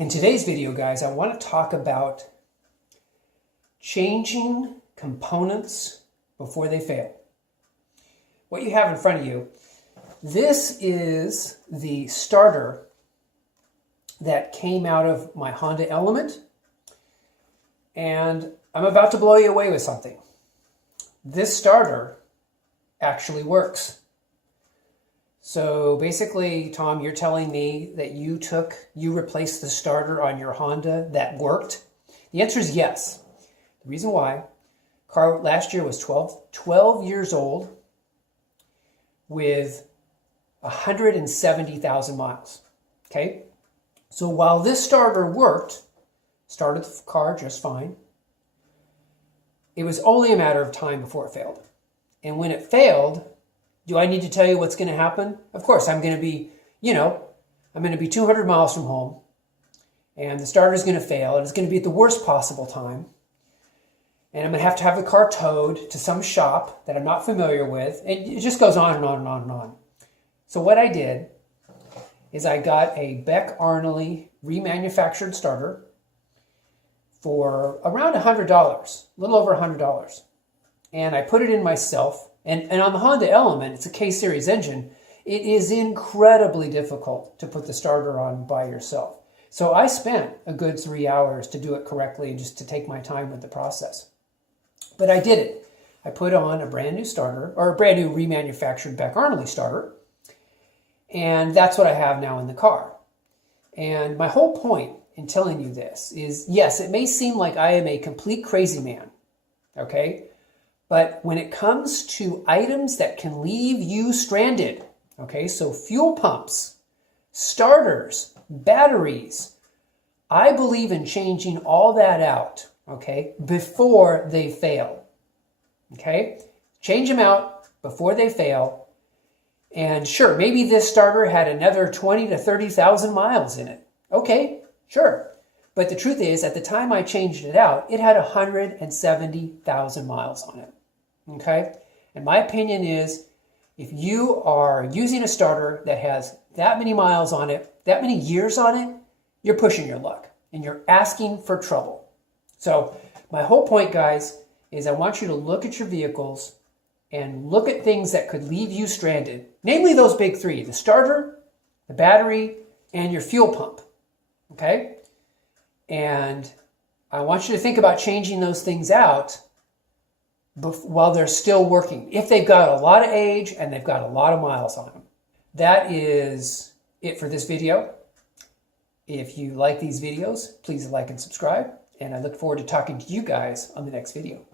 In today's video, guys, I want to talk about changing components before they fail. What you have in front of you, this is the starter that came out of my Honda Element, and I'm about to blow you away with something. This starter actually works. So basically, Tom, you're telling me that you replaced the starter on your Honda that worked? The answer is yes. The reason why, car last year was 12 years old with 170,000 miles, okay? So while this starter worked, started the car just fine, it was only a matter of time before it failed. And when it failed, do I need to tell you what's going to happen? Of course, I'm going to be 200 miles from home, and the starter's going to fail, and it's going to be at the worst possible time. And I'm going to have the car towed to some shop that I'm not familiar with. And it just goes on and on and on and on. So what I did is I got a Beck Arnoley remanufactured starter for around $100, a little over $100. And I put it in myself. And on the Honda Element, it's a K-Series engine. It is incredibly difficult to put the starter on by yourself. So I spent a good 3 hours to do it correctly and just to take my time with the process. But I did it. I put on a brand new starter, or a brand new remanufactured Beck Arnoley starter. And that's what I have now in the car. And my whole point in telling you this is, yes, it may seem like I am a complete crazy man, okay? But when it comes to items that can leave you stranded, okay, so fuel pumps, starters, batteries, I believe in changing all that out, okay, before they fail, okay? Change them out before they fail. And sure, maybe this starter had another 20 to 30,000 miles in it. Okay, sure. But the truth is, at the time I changed it out, it had 170,000 miles on it. Okay? And my opinion is, if you are using a starter that has that many miles on it, that many years on it, you're pushing your luck and you're asking for trouble. So my whole point, guys, is I want you to look at your vehicles and look at things that could leave you stranded, namely those big three: the starter, the battery, and your fuel pump. Okay? And I want you to think about changing those things out while they're still working, if they've got a lot of age and they've got a lot of miles on them. That is it for this video. If you like these videos, please like and subscribe, and I look forward to talking to you guys on the next video.